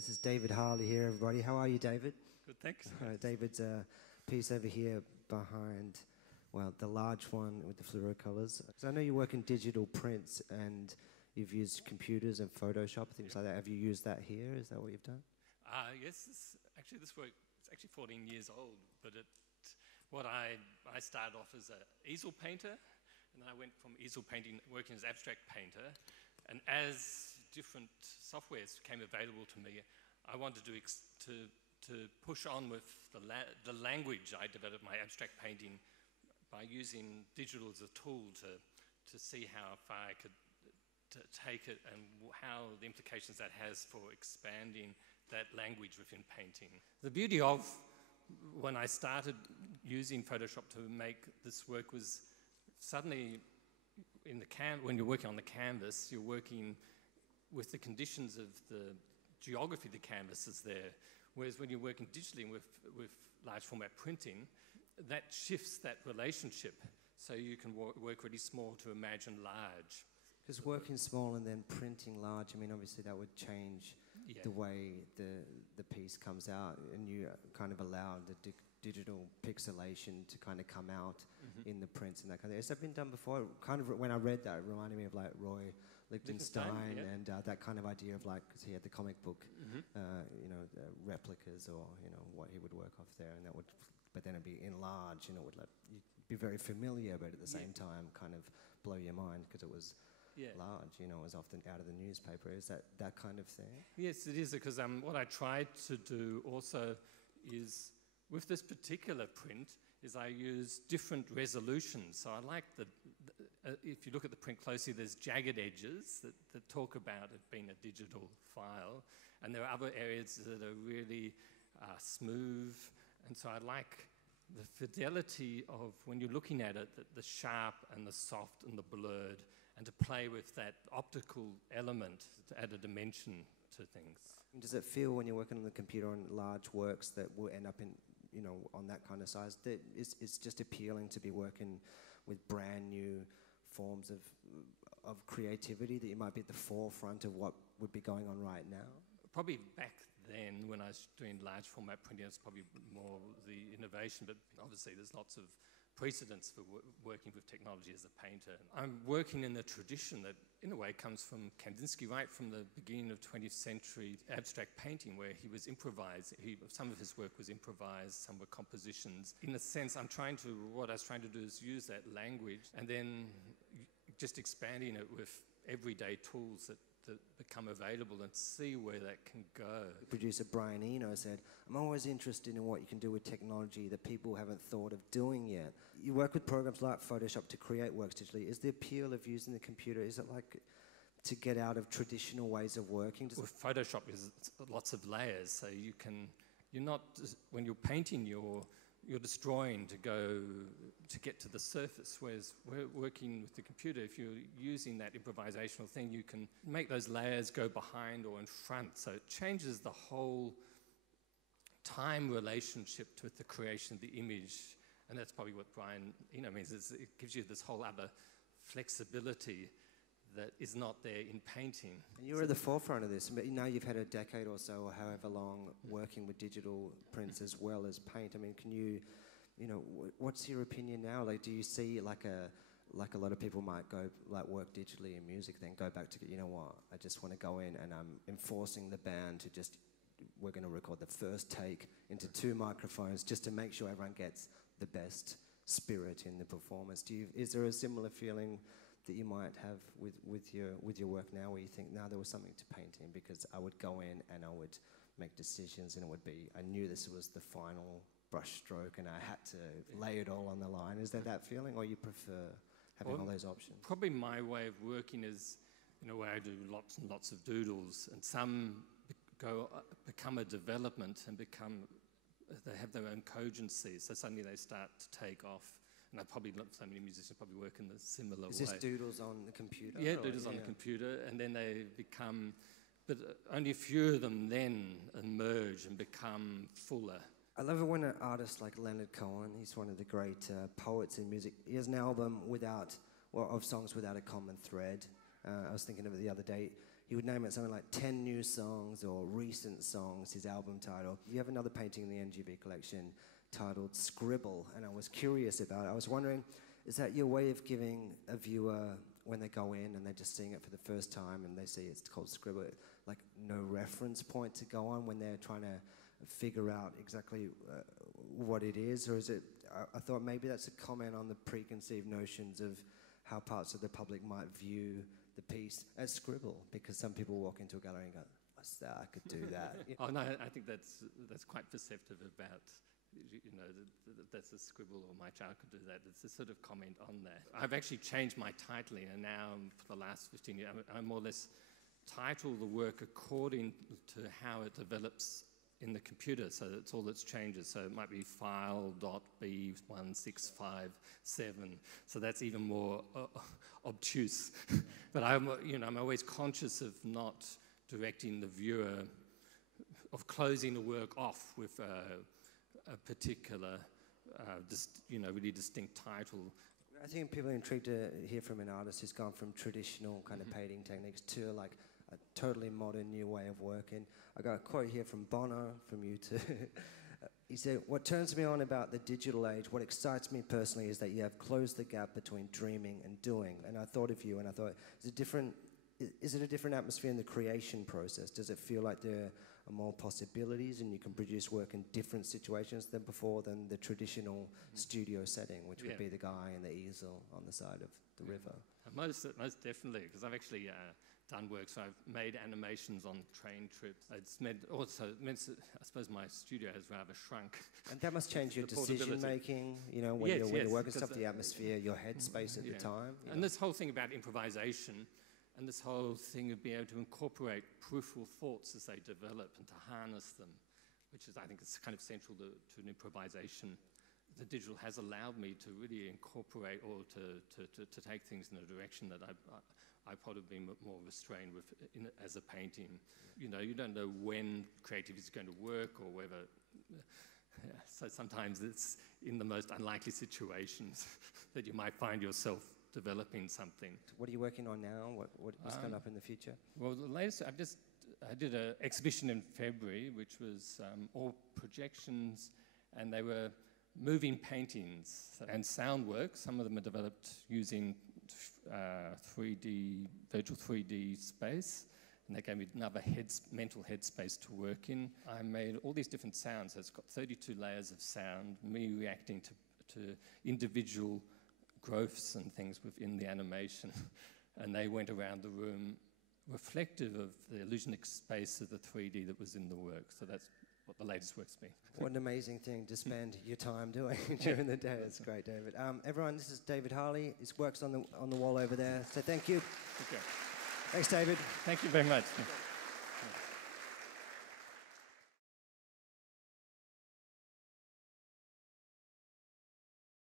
This is David Harley here, everybody. How are you, David? Good, thanks. David's piece over here behind, well, the large one with the fluoro colours. So I know you work in digital prints and you've used computers and Photoshop, things like that. Have you used that here? Is that what you've done? Yes, this work is actually 14 years old, but I started off as an easel painter, and then I went from easel painting, working as abstract painter, and as different softwares became available to me, I wanted to push on with the language. I developed my abstract painting by using digital as a tool to see how far I could take it and how the implications that has for expanding that language within painting. The beauty of when I started using Photoshop to make this work was suddenly when you're working on the canvas, you're working with the conditions of the geography the canvas is there. Whereas when you're working digitally with large format printing, that shifts that relationship. So you can work really small to imagine large. Because working small and then printing large, I mean, obviously that would change the way the piece comes out, and you kind of allow the digital pixelation to kind of come out in the prints and that kind of thing. Has that been done before? Kind of, when I read that, it reminded me of like Roy Lichtenstein and that kind of idea of like, because he had the comic book, replicas or, what he would work off there, and that would, but then it'd be enlarged, would let you be very familiar, but at the same time kind of blow your mind because it was large, it was often out of the newspaper. Is that kind of thing? Yes, it is, because what I tried to do also is, with this particular print, is I use different resolutions. So I like if you look at the print closely, there's jagged edges that talk about it being a digital file, and there are other areas that are really smooth, and so I like the fidelity of, when you're looking at it, the sharp and the soft and the blurred, and to play with that optical element to add a dimension to things. Does it feel, when you're working on the computer on large works that will end up in, on that kind of size, that it's just appealing to be working with brand new forms of creativity, that you might be at the forefront of what would be going on right now? Probably back then, when I was doing large format printing, it's probably more the innovation, but obviously there's lots of precedents for working with technology as a painter. I'm working in a tradition that, in a way, comes from Kandinsky, right from the beginning of 20th century abstract painting, where he was improvised. Some of his work was improvised, some were compositions. In a sense, what I was trying to do is use that language and then just expanding it with everyday tools that become available, and see where that can go. Producer Brian Eno said, "I'm always interested in what you can do with technology that people haven't thought of doing yet." You work with programs like Photoshop to create works digitally. Is the appeal of using the computer, is it like to get out of traditional ways of working? With Photoshop, there's lots of layers, so when you're painting, you're destroying to get to the surface, whereas we're working with the computer. If you're using that improvisational thing, you can make those layers go behind or in front, so it changes the whole time relationship with the creation of the image, and that's probably what Brian means, is it gives you this whole other flexibility that is not there in painting. And you're at the forefront of this, but now you've had a decade or so, or however long, working with digital prints as well as paint. I mean, can you, what's your opinion now? Like, do you see like a lot of people might go, like, work digitally in music, then go back to, I just want to go in and I'm enforcing the band to we're going to record the first take into 2 microphones just to make sure everyone gets the best spirit in the performance. Is there a similar feeling that you might have with your work now, where you think, now there was something to painting, because I would go in and I would make decisions, and I knew this was the final brush stroke and I had to lay it all on the line? Is there that feeling, or you prefer having all those options? Probably my way of working is, where I do lots and lots of doodles, and some become a development and they have their own cogency, so suddenly they start to take off. And so many musicians probably work in a similar way. Is this doodles on the computer? Yeah, doodles on the computer, and then they become, but only a few of them then emerge and become fuller. I love it when an artist like Leonard Cohen, he's one of the great poets in music, he has an album of songs without a common thread. I was thinking of it the other day. he would name it something like 10 new songs or recent songs, his album title. You have another painting in the NGV collection titled Scribble, and I was curious about it. I was wondering, is that your way of giving a viewer, when they go in and they're just seeing it for the first time and they see it's called Scribble, like no reference point to go on when they're trying to figure out exactly what it is? Or is it, I thought maybe that's a comment on the preconceived notions of how parts of the public might view the piece as Scribble, because some people walk into a gallery and go, what's that, I could do that. Oh no, I think that's quite perceptive about, you know, that's a scribble, or my child could do that. It's a sort of comment on that. I've actually changed my titling, and now for the last 15 years, I more or less title the work according to how it develops in the computer, so that's all that's changes. So it might be file.b1657, so that's even more obtuse. But I'm always conscious of not directing the viewer, of closing the work off with a particular, really distinct title. I think people are intrigued to hear from an artist who's gone from traditional kind of painting techniques to like a totally modern new way of working. I got a quote here from Bono, from you too. He said, "What turns me on about the digital age, what excites me personally, is that you have closed the gap between dreaming and doing." And I thought of you, and I thought, is it a different atmosphere in the creation process? Does it feel like there are more possibilities and you can produce work in different situations than before, than the traditional studio setting, which would be the guy and the easel on the side of the river? Most definitely, because I've actually done work, so I've made animations on train trips. It's meant I suppose my studio has rather shrunk. And that must change your decision making, when you're working stuff, the atmosphere, your headspace at the time. And this whole thing about improvisation, and this whole thing of being able to incorporate peripheral thoughts as they develop and to harness them, which is, I think, it's kind of central to an improvisation. The digital has allowed me to really incorporate, or to take things in a direction that I probably been more restrained with as a painting. You don't know when creativity is going to work, or whether. So sometimes it's in the most unlikely situations that you might find yourself developing something. What are you working on now? What's coming up in the future? Well, the latest, I did an exhibition in February, which was all projections, and they were moving paintings and sound work. Some of them are developed using virtual 3D space, and they gave me another mental headspace to work in. I made all these different sounds. So it's got 32 layers of sound, me reacting to individual growths and things within the animation, and they went around the room reflective of the illusionic space of the 3D that was in the work. So that's what the latest work's been. What an amazing thing to spend your time doing during the day. It's great, David. Everyone, this is David Harley. His work's on the wall over there. So thank you. Okay. Thanks, David. Thank you very much.